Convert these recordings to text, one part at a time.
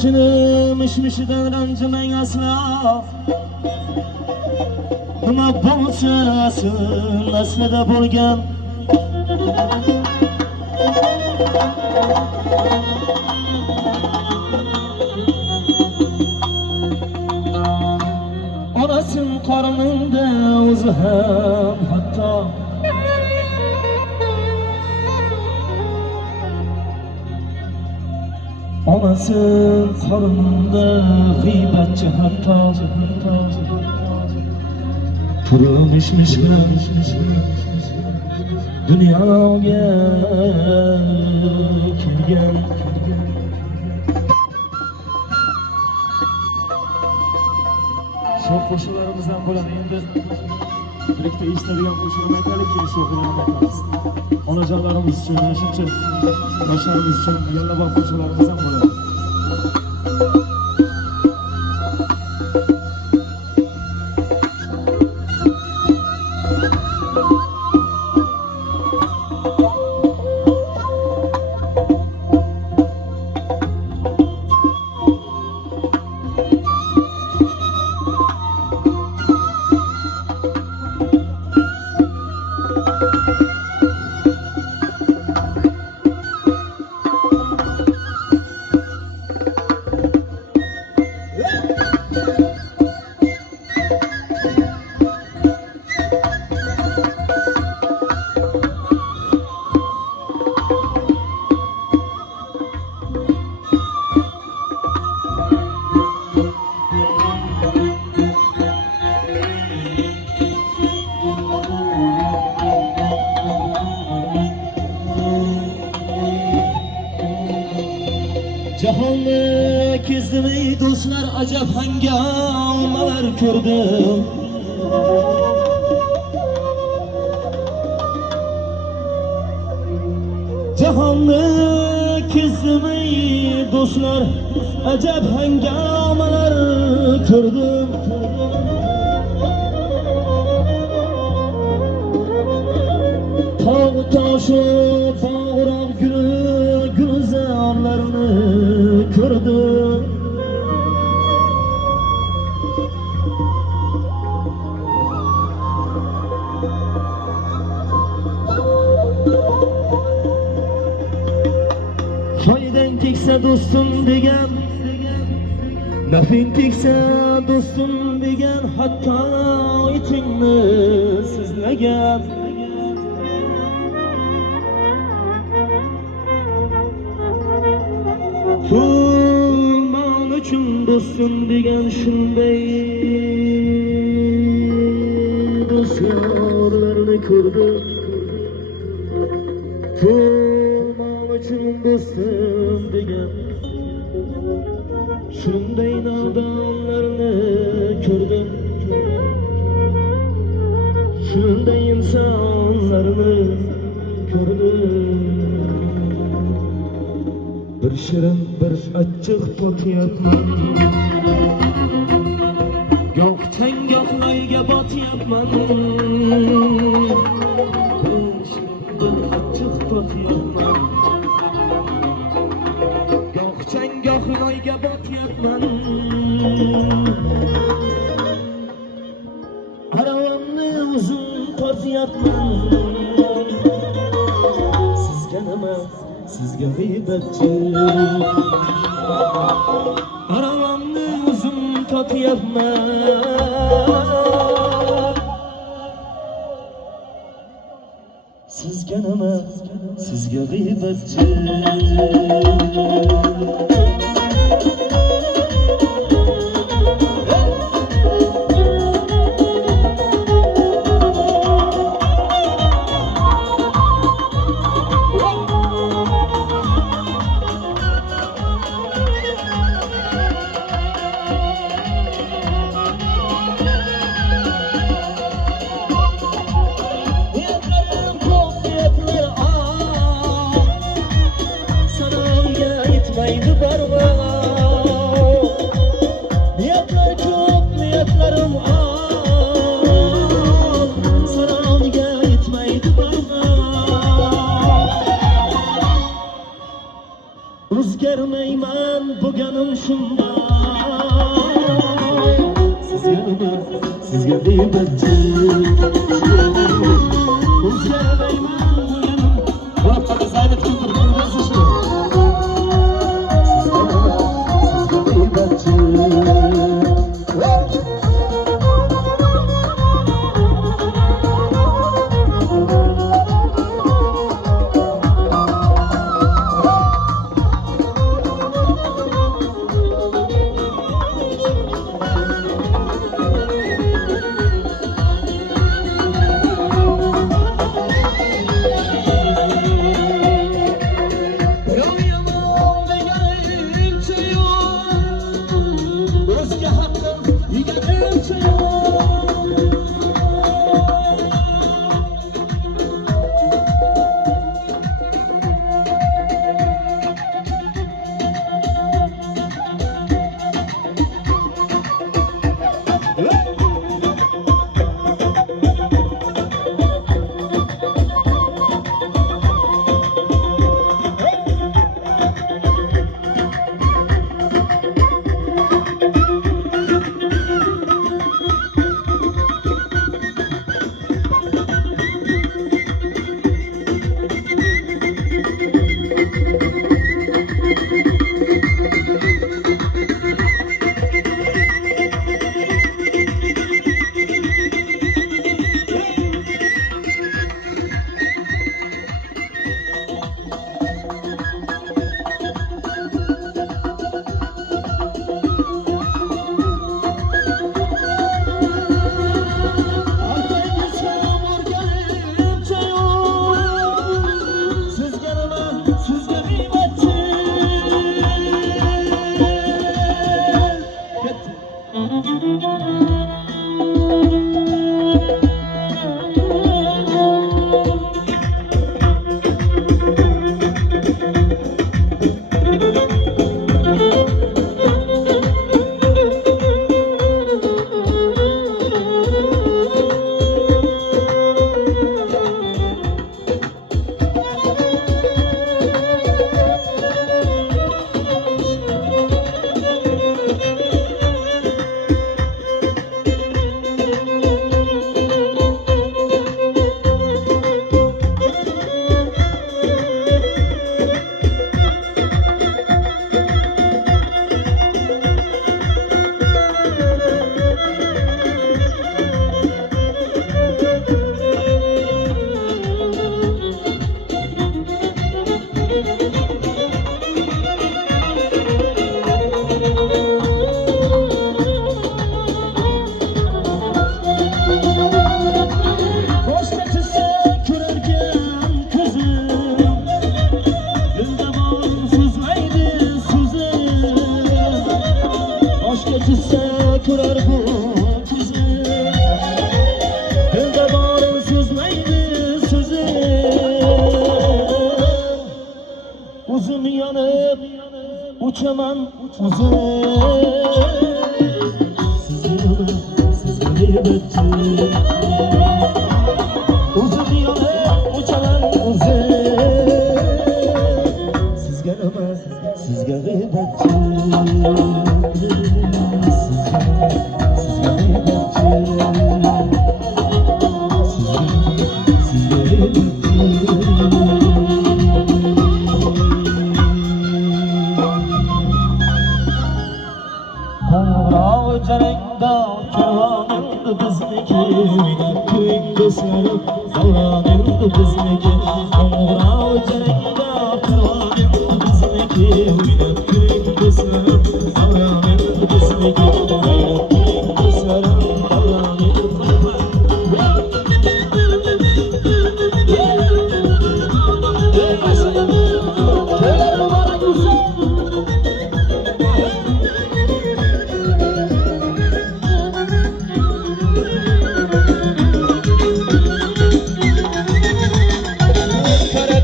Chinim ishmishidan ranjimang aslo. Nima bo'lsin asl aslida bo'lgan. Onasim qornimda o'zi ham hatto. Onasim qornimda g'iybatchi hatto. Turmushmishga dunyoga kelgan. Shu qo'shiqlarimizdan bo'ladi. Endi birlikda eshitadigan qo'shiqni aytaylik, keyin shu qo'shiqlarni aytamiz. Onajonlarimiz uchun, shuncha yoshlarimiz uchun yallabop qo'shiqlarimizdan bo'ladi. Jahonni kezdim ey do'stlar, ajab hangomalar ko'rdim. Jahonni kezdim ey do'stlar, ajab hangomalar ko'rdim. Tog' toshi bag'roq gulzorlarni ko'rdim. Foydang tegsa do'stim degan, nafing tegsa do'stim degan, hatto itingni sizlagan. Pulman uchun do'stim degan shunday do'stlarni ko'rdim. Pulman uchun do'stim degan shunday nodonlarni ko'rdim. Shunday insonlarni ko'rdim. Bir shirin bir achchiq totyapman, goh tang goh loyga botyapman. Bir shirin bir achchiq totyapman, goh tang goh loyga botyapman. Aravamni o'zim tortyapman. Sizga nima? Sizga g'iybatchi. Aravamni o'zim totyapman. Sizga nima? Sizga g'iybatchi. Sana uyga gitmaydi barva. o'zgarmayman bo'lganim shunday sizga nima sizga g'iybatchi o'zgarmayman bo'lganim voy Zaynab kimdir bilasiz shu sizga nima sizga g'iybatchi uçaman uzun sizga g'iybatchi uzun yana uçaman uzun sizga nima sizga g'iybatchi sizga g'iybatchi sizga g'iybatchi Jarangda karvonim bizniki ko'ngli sarib davronim bizniki qo'ng'irov jarangda karvonim bizniki ko'ngli sarib davronim bizniki ko'ngli sarib davronim Para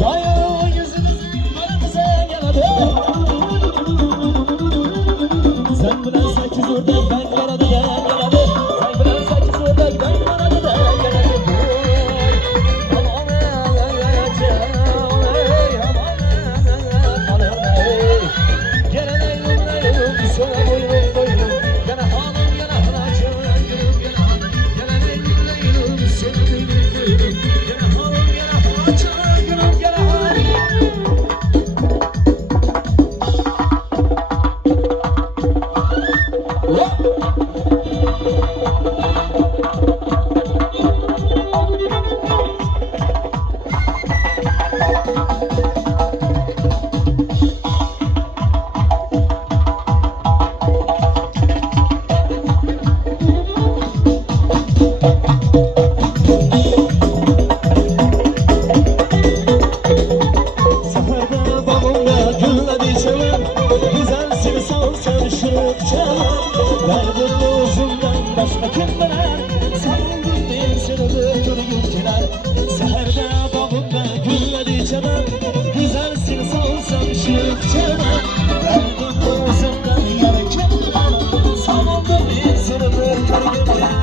Vay o yüzünüzü Saherde babamla gülledi çalan, güzel seni salsam şırıp çalan. Derdim uzundan başka kim bilir, sarıldım ben seni dökür gülçeler. Saherde babamla gülledi çalan, güzel seni salsam şırıp çalan. Derdim uzundan yana kim bilir, sarıldım ben seni dökür gülçeler.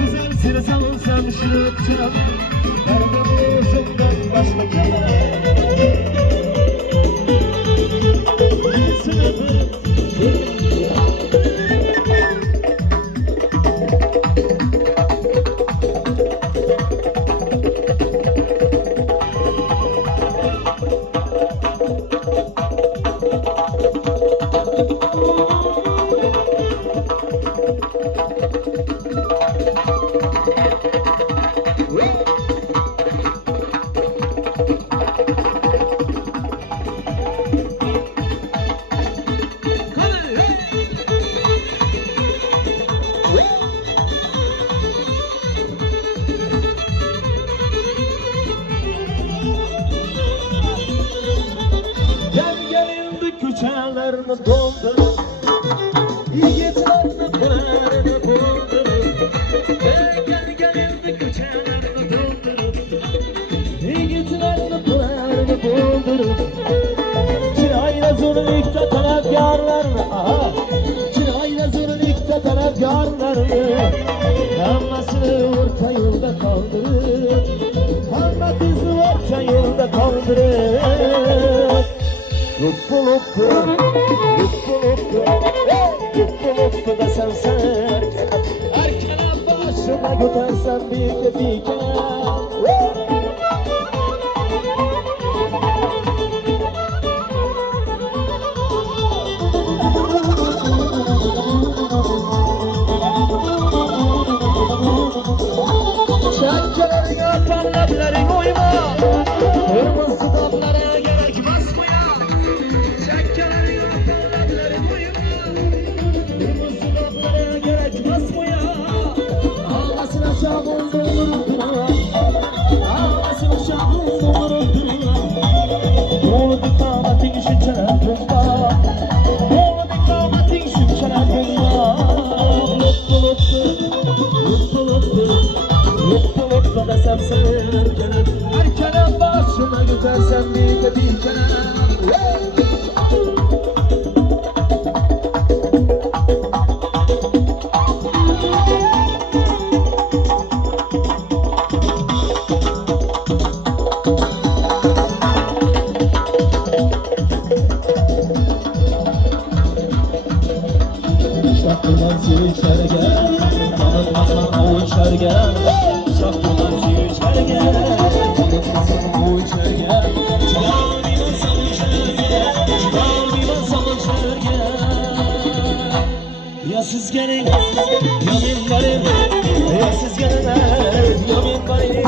Güzel seni savunsam şırıp çal, derdim uzundan başka kemer. Köçelerini doldurup, yiğitlerini pınarını buldurup. Gelindi köçelerini doldurup, yiğitlerini pınarını buldurup. Çırayla zurnukta tarafgarlarını, aha, çırayla zurnukta tarafgarlarını. Kalmasını orta yolda kaldırıp, kalmasını orta yolda kaldırıp. Luppu luppu, luppu luppu, luppu luppu da sen erkene başıma götürsen bir dike. Çekkelerine parlatların uyma, kırmızı dallara gerek basmaya. Çekkelerine parlatların uyma, kırmızı dallara gerek basmaya. Ağlasına şahın doldurup durma, ağlasına şahın doldurup durma. Doğru dikamatin şükçeler bomba, doğru dikamatin şükçeler bomba. Luppu luppu, luppu luppu, luppu luppu da sen erkene, erkene başıma götürsen bir kere. Şahtılar içerge, tanıtmasan o içerge. Şahtılar içerge, tanıtmasan o içerge. Çıkarmaymasan içerge, çıkarmaymasan içerge. Ya siz gelin, yamin varım. Ya siz gelin, yamin varım.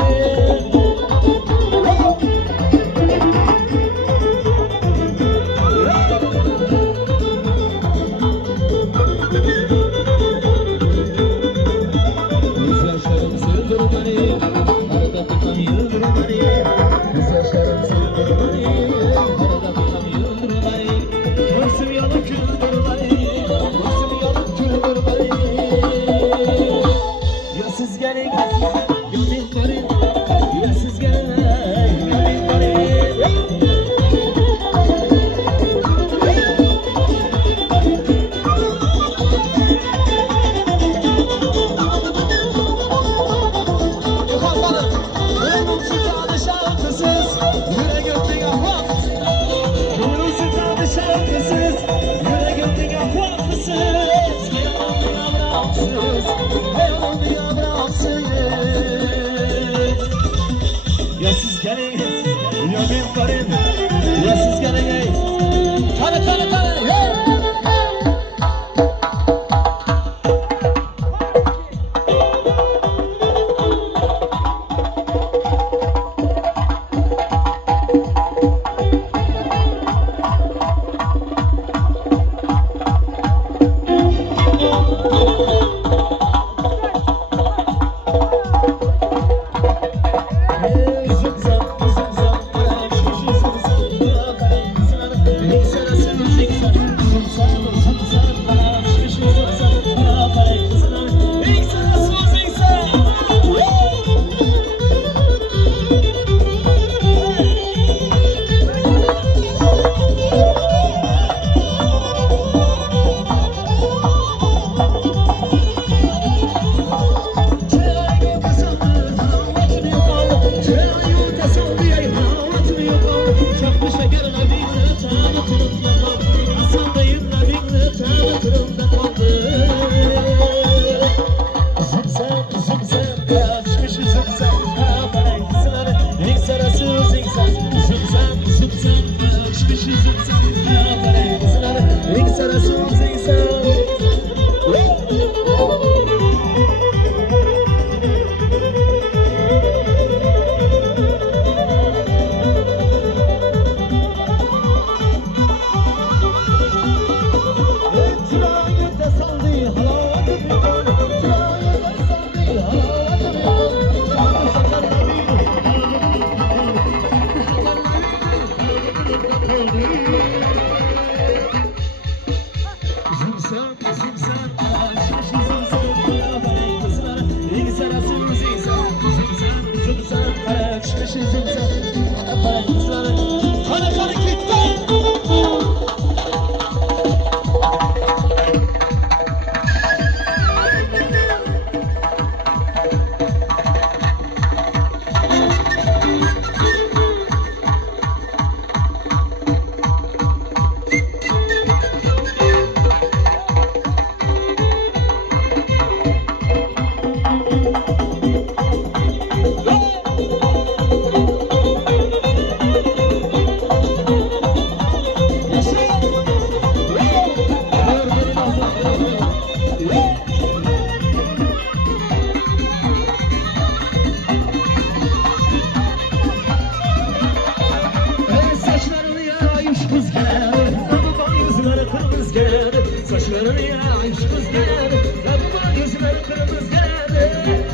Saçlarını yaşımız geldi, kapıma yüzüme kırmızı geldi.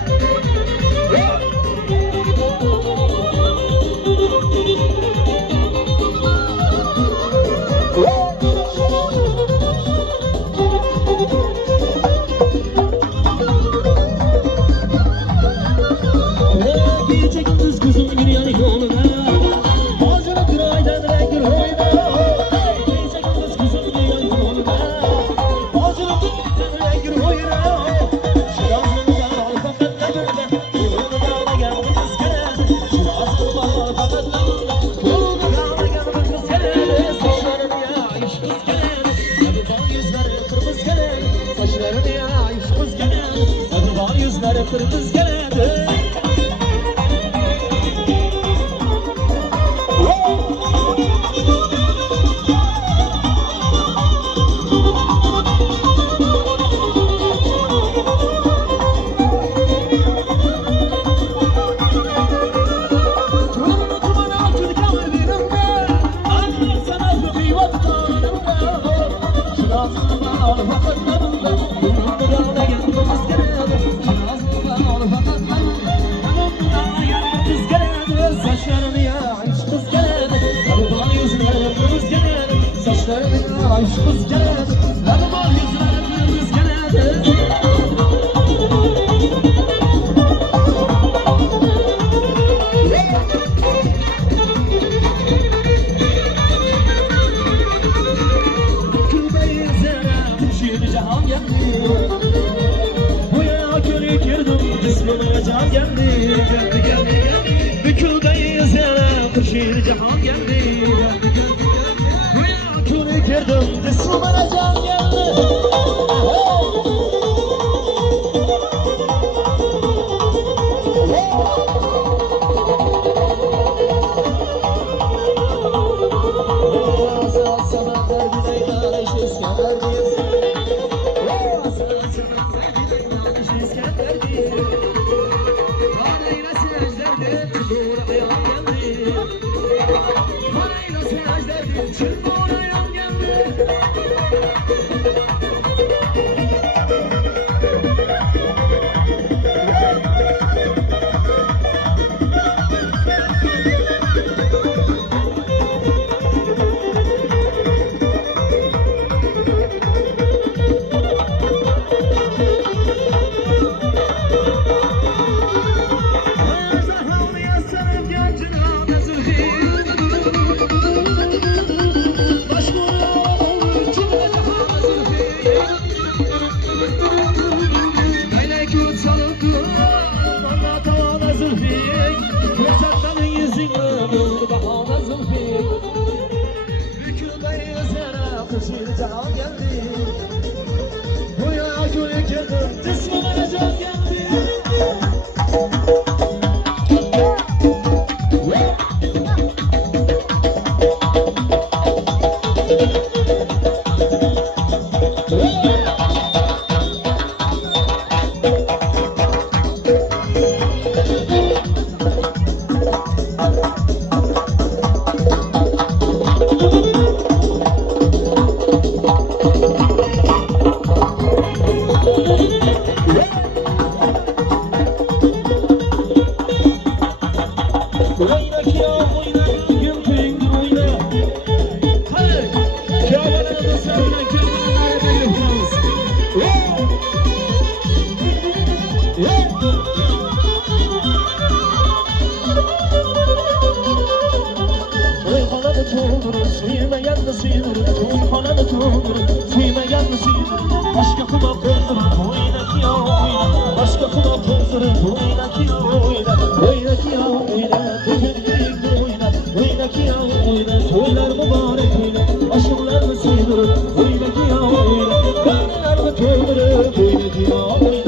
Gece gündüz kızım giriyor yoluna, ağzını kıraydan renkli oyna. Gece gündüz kızım giriyor yoluna, ağzını kıraydan renkli oyna. Şirazını al fakatlarında, yolunu dağla gel bu kız geldi. Şirazını al fakatlarında, yolunu dağla gel bu kız geldi. Saçlarını yayış kız geldi, sarıdan yüzleri kırmızı geldi. Saçlarını yayış kız geldi, sarıdan yüzleri kırmızı geldi. Aşkız geldi, lavabo yüzleri kırmızı geldi. Küldeyiz yere, şiir cihan geldi. Buraya köle girdim, cismime can geldi. Bir küldeyiz yere, şiir cihan geldi. Girdim, cismime can geldi. Sana derdine yanlış İskender'deyiz. Sana derdine yanlış İskender'deyiz. Başka kuma kıldırın oynak ya oynak. Başka kuma kıldırın oynak ya oynak. Oynak ya oynak. Bugün oynak. Oynak ya oynak. Toylar mübarek oynak. Aşıklar mı sığdırın oynak ya oynak. Kanalar mı toydurun oynak ya oynak.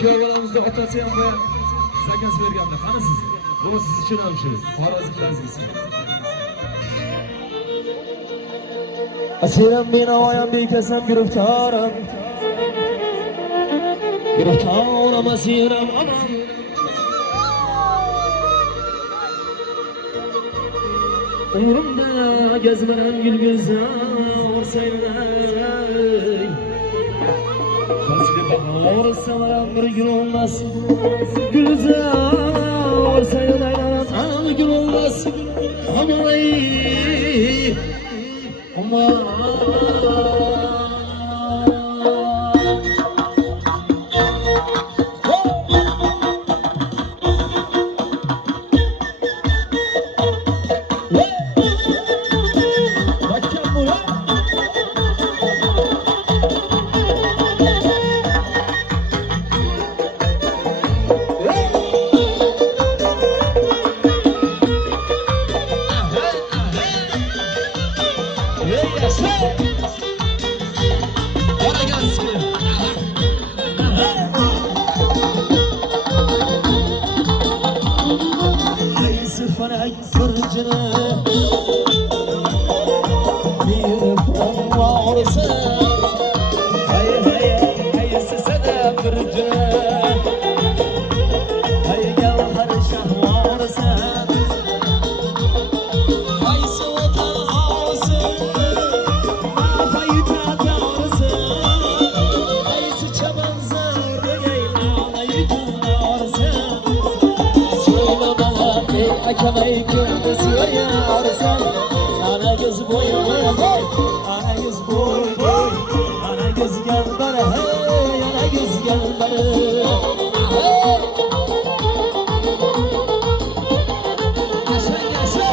Köygalamızda otası ham qo'yib zakaz berganda qani siz? Buni siz uchun ham shu Xorazm lazgisi. Asiram benoyam bekasam giriftorim. Giriftorim asiram aman. Umrimda gezmaran gulgulzor saylanay. Bahor samaram bir gün olmaz. Gülzar saylanaylar ana gün olmaz. Aman aman. Yes,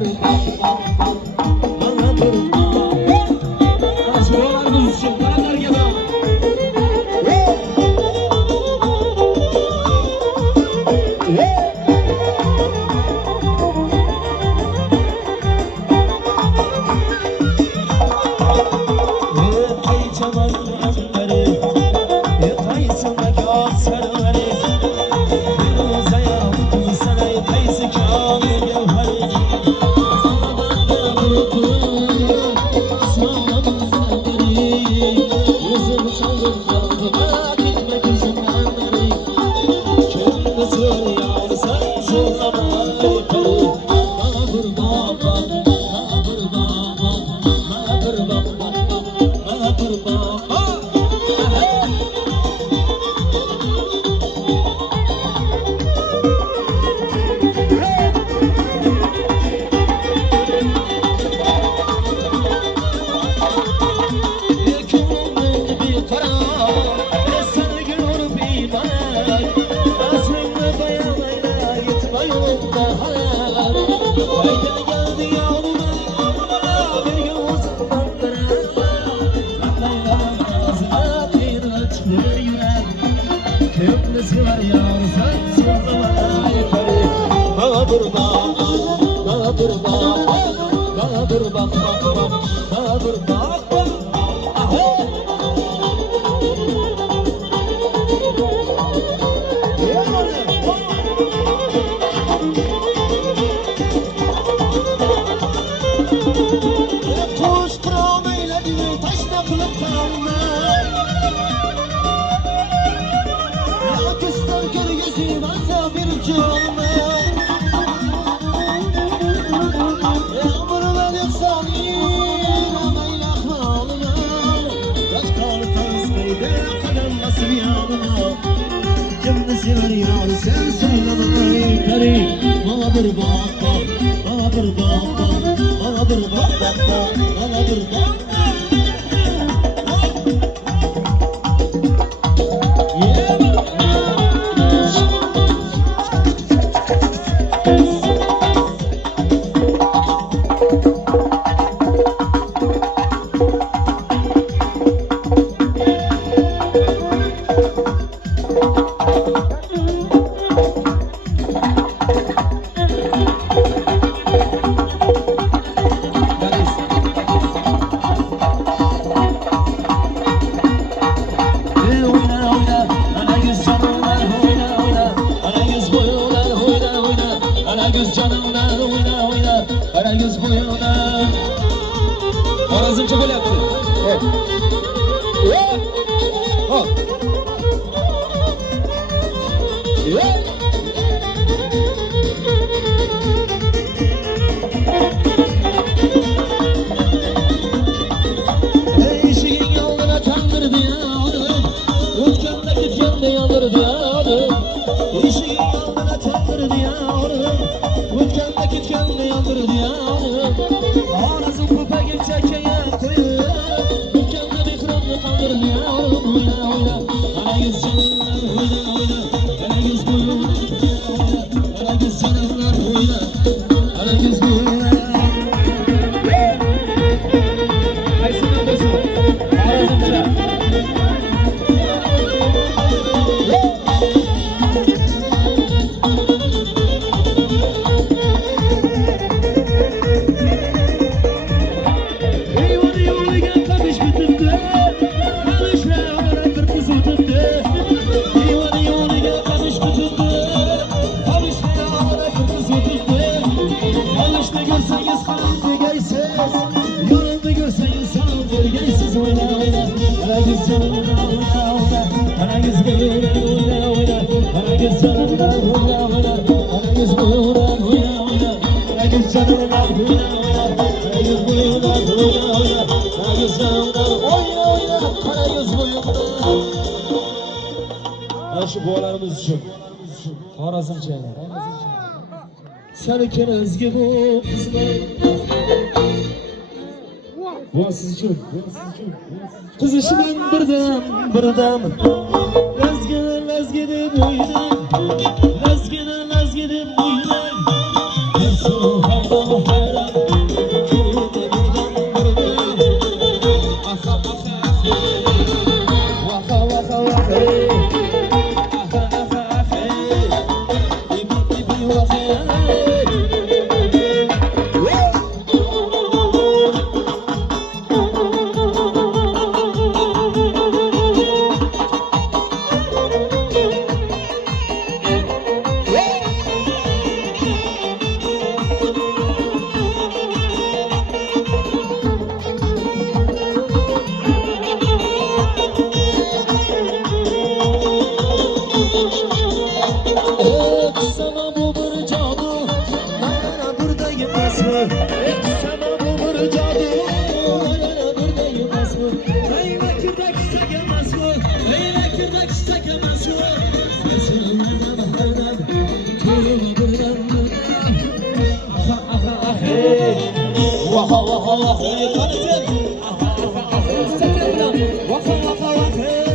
bir bana bir Aşılarımız için beraberge bak. Ay çaman anları, ay sana kağıt sarıları. Bir uzaya mutlu sana teyze kağıt gevheri. Sana bırakırım, sana bırakırım. Yüzüm saldım kalbime gitme gözümden beri. Kendi söylüyor sensiz ama yaparım. Bana kurban, bana kurban, bana kurban, bana kurban. Sen söyleme kari, bana bir bak, bana bir bak, bana bir bak, bana bir bak. Şu boğalarımız için Xorazmcha Seniken özge bu kızlar Bu siz için Kızışman birden Lezge de boydan Lezge de boydan Bir su havda Sana bu bir cadı ayağına bir değmez mi? Ayna kırdak çiçek emez mi? Ayna kırdak çiçek emez mi? Seslerine bahardan Tülüme birden aha aha ah hey Vaha vaha vah hey karıcım aha aha ah hey Sekrebelam Vaha vaha vah hey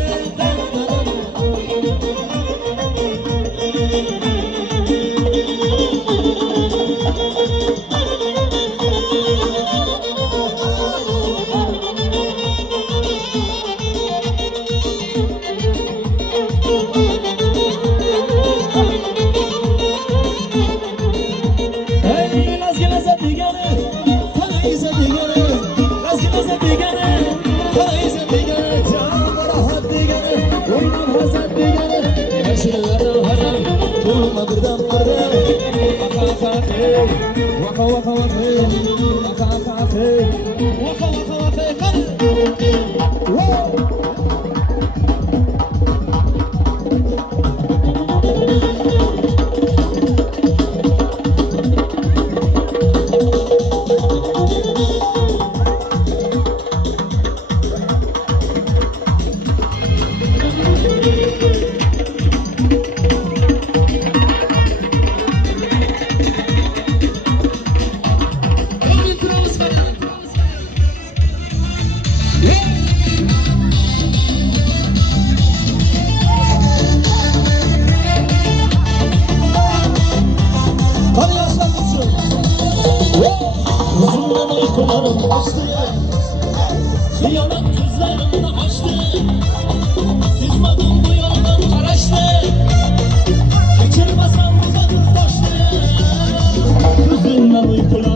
Yalan tuzlarını açtı Sızmadım bu yoldan araçtı Kaçırmasam uzak taştı Gözümden uykular